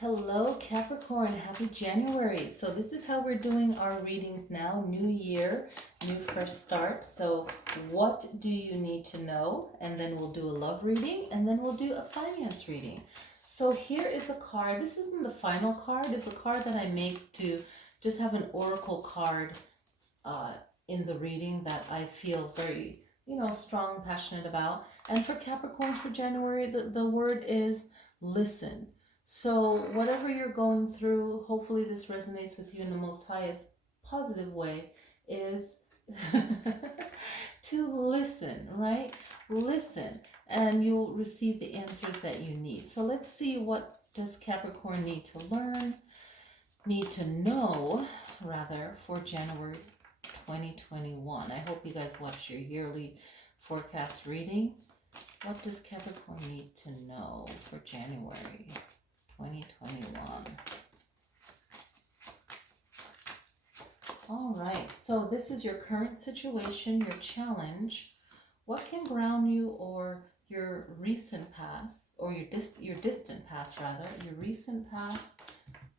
Hello Capricorn, happy January. So this is how we're doing our readings now. New year, new fresh start. So what do you need to know? And then we'll do a love reading and then we'll do a finance reading. So here is a card. This isn't the final card. It's a card that I make to just have an oracle card in the reading that I feel very, strong and passionate about. And for Capricorns for January, the word is listen. So whatever you're going through, hopefully this resonates with you in the most highest positive way, is to listen, right? Listen, and you'll receive the answers that you need. So let's see, what does Capricorn need to learn, need to know, rather, for January 2021. I hope you guys watch your yearly forecast reading. What does Capricorn need to know for January 2021? All right, so this is your current situation, your challenge. What can ground you, or your recent past, or your distant past rather, your recent past,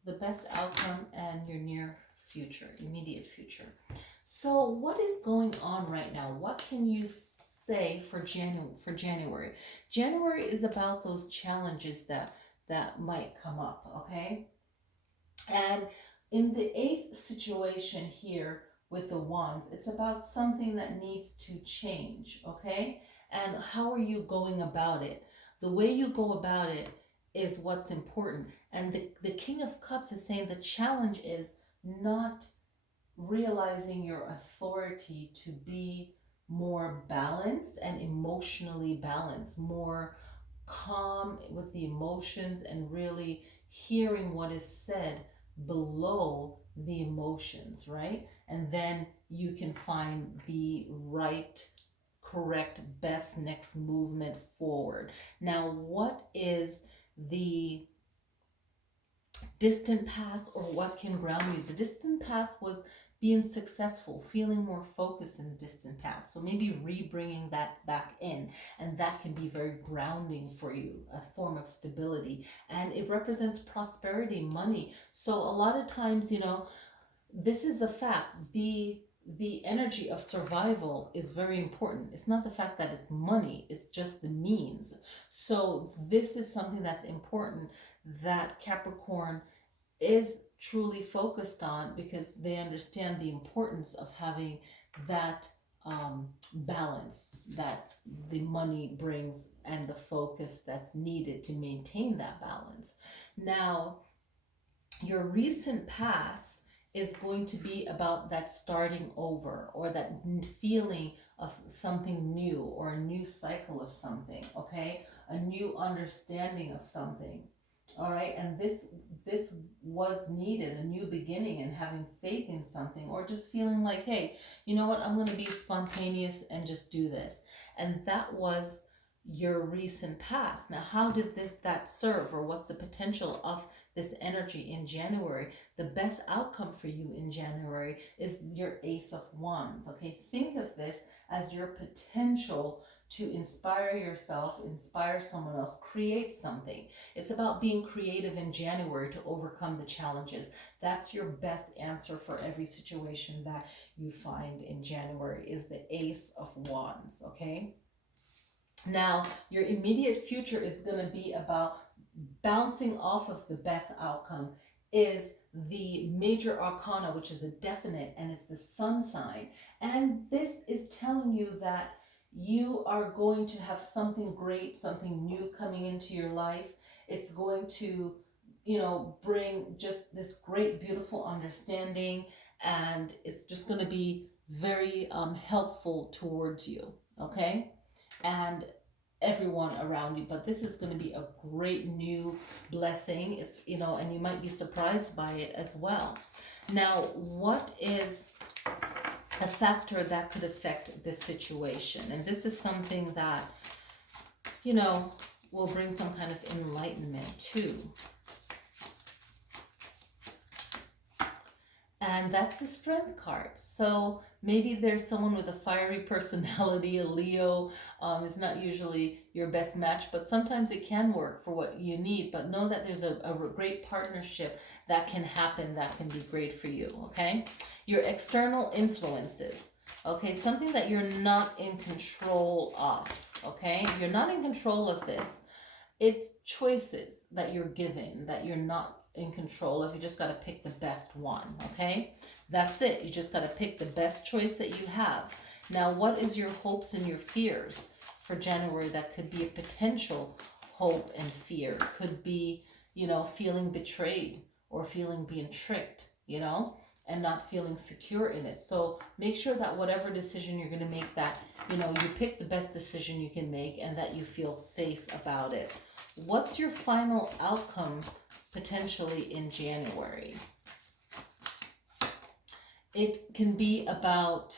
the best outcome, and your near future, immediate future. So what is going on right now? What can you say for January? January is about those challenges that might come up, okay? And in the eighth situation here with the wands, it's about something that needs to change, okay? And how are you going about it? The way you go about it is what's important. And the King of Cups is saying the challenge is not realizing your authority to be more balanced and emotionally balanced, more calm with the emotions, and really hearing what is said below the emotions, right? And then you can find the right, correct, best next movement forward. Now, what is the distant past, or what can ground you? The distant past was being successful, feeling more focused in the distant past. So maybe re-bringing that back in, and that can be very grounding for you, a form of stability. And it represents prosperity, money. So a lot of times, this is the fact. The energy of survival is very important. It's not the fact that it's money, it's just the means. So this is something that's important, that Capricorn is truly focused on, because they understand the importance of having that balance that the money brings, and the focus that's needed to maintain that balance. Now, your recent past is going to be about that starting over, or that feeling of something new, or a new cycle of something, okay? A new understanding of something. All right, and this was needed, a new beginning, and having faith in something, or just feeling like, hey, you know what, I'm going to be spontaneous and just do this. And that was your recent past. Now, how did that serve, or what's the potential of this energy in January? The best outcome for you in January is your Ace of Wands, okay? Think of this as your potential to inspire yourself, inspire someone else, create something. It's about being creative in January to overcome the challenges. That's your best answer for every situation that you find in January, is the Ace of Wands, okay? Now, your immediate future is going to be about bouncing off of the best outcome, is the major arcana, which is a definite, and it's the sun sign. And this is telling you that you are going to have something great, something new coming into your life. It's going to, bring just this great, beautiful understanding, and it's just going to be very helpful towards you, okay? And everyone around you. But this is going to be a great new blessing. It's, and you might be surprised by it as well. Now, what is a factor that could affect this situation? And this is something that, will bring some kind of enlightenment too. And that's a strength card. So maybe there's someone with a fiery personality, a Leo. Is not usually your best match, but sometimes it can work for what you need. But know that there's a great partnership that can happen that can be great for you, okay? Your external influences, okay? Something that you're not in control of, okay? You're not in control of this. It's choices that you're given that you're not in control of. You just got to pick the best one, okay? That's it. You just got to pick the best choice that you have. Now, what is your hopes and your fears for January? That could be a potential hope and fear. Could be, feeling betrayed or feeling being tricked, and not feeling secure in it. So make sure that whatever decision you're going to make, that, you pick the best decision you can make and that you feel safe about it. What's your final outcome potentially in January? It can be about,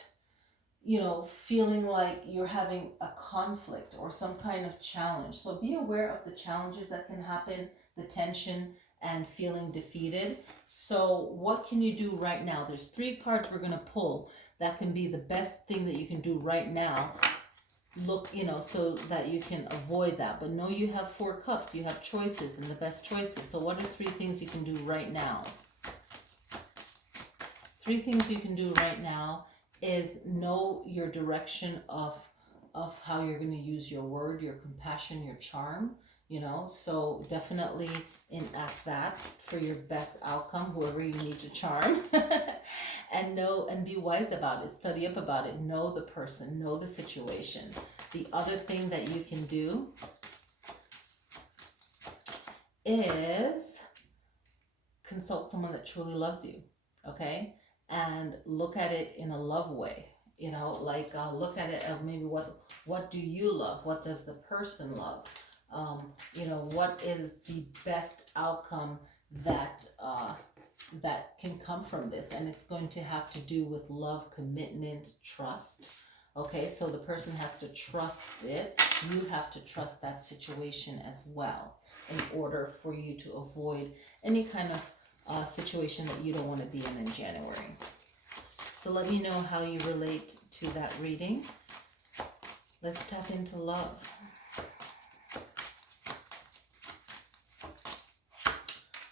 feeling like you're having a conflict or some kind of challenge. So be aware of the challenges that can happen, the tension, and feeling defeated. So what can you do right now? There's 3 cards we're going to pull that can be the best thing that you can do right now. Look, so that you can avoid that. But know you have 4 cups. You have choices and the best choices. So what are 3 things you can do right now? 3 things you can do right now is know your direction of how you're going to use your word, your compassion, your charm, so definitely enact that for your best outcome, whoever you need to charm. And know and be wise about it, study up about it, know the person, know the situation. The other thing that you can do is consult someone that truly loves you, okay? And look at it in a love way, look at it of maybe what do you love? What does the person love? What is the best outcome that that can come from this? And it's going to have to do with love, commitment, trust. Okay, so the person has to trust it. You have to trust that situation as well in order for you to avoid any kind of situation that you don't want to be in January. So let me know how you relate to that reading. Let's tap into love.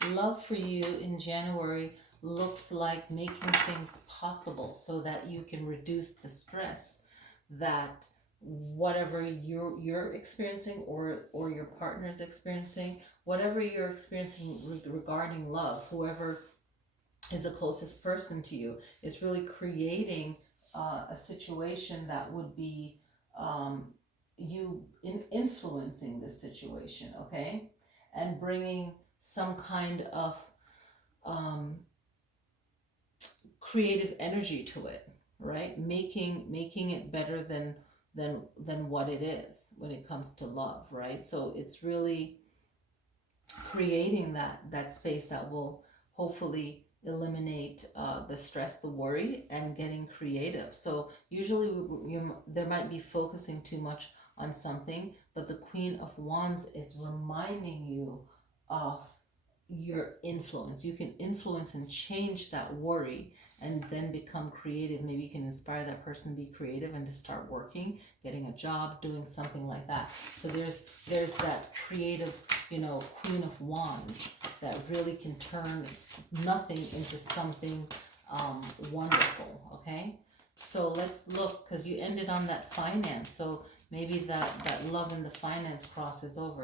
Love for you in January looks like making things possible so that you can reduce the stress that whatever you're experiencing or your partner is experiencing, whatever you're experiencing regarding love, whoever is the closest person to you, is really creating a situation that would be you influencing this situation, okay? And bringing some kind of creative energy to it, right? Making it better than what it is when it comes to love, right? So it's really creating that space that will hopefully eliminate the stress, the worry, and getting creative. So usually there might be focusing too much on something, but the Queen of Wands is reminding you of your influence. You can influence and change that worry and then become creative. Maybe you can inspire that person to be creative and to start working, getting a job, doing something like that. So there's that creative, Queen of Wands that really can turn nothing into something wonderful, okay? So let's look, because you ended on that finance, so maybe that love and the finance crosses over.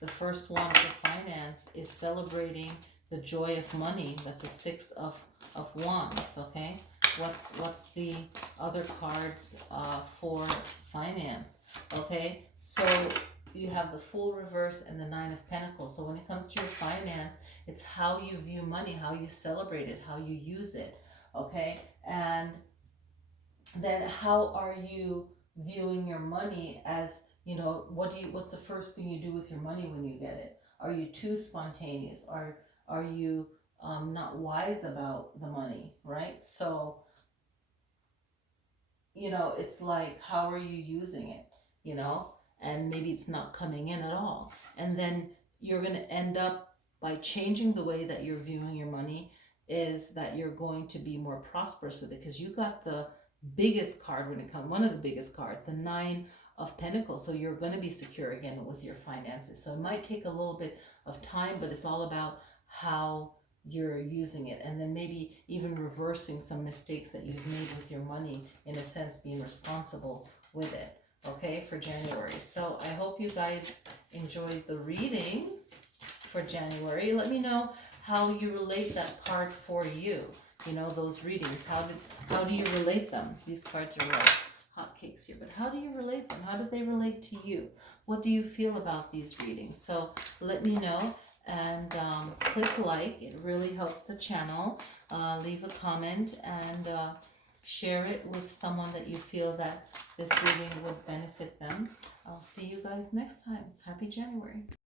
The first one for finance is celebrating the joy of money. That's a 6 of Wands, okay? What's the other cards for finance? Okay, so you have the Fool reverse and the 9 of Pentacles. So when it comes to your finance, it's how you view money, how you celebrate it, how you use it, okay? And then how are you viewing your money as, what's the first thing you do with your money when you get it? Are you too spontaneous? Are you not wise about the money, right? So, it's like, how are you using it, and maybe it's not coming in at all. And then you're going to end up by changing the way that you're viewing your money. is that you're going to be more prosperous with it, because you got the biggest card when it comes, one of the biggest cards, the Nine of Pentacles. So you're going to be secure again with your finances. So it might take a little bit of time, but it's all about how you're using it, and then maybe even reversing some mistakes that you've made with your money, in a sense, being responsible with it. Okay, for January. So I hope you guys enjoyed the reading for January. Let me know how you relate that card for you. You know, those readings. How do you relate them? These cards are like hotcakes here, but how do you relate them? How do they relate to you? What do you feel about these readings? So let me know, and click like. It really helps the channel. Leave a comment, and share it with someone that you feel that this reading would benefit them. I'll see you guys next time. Happy January.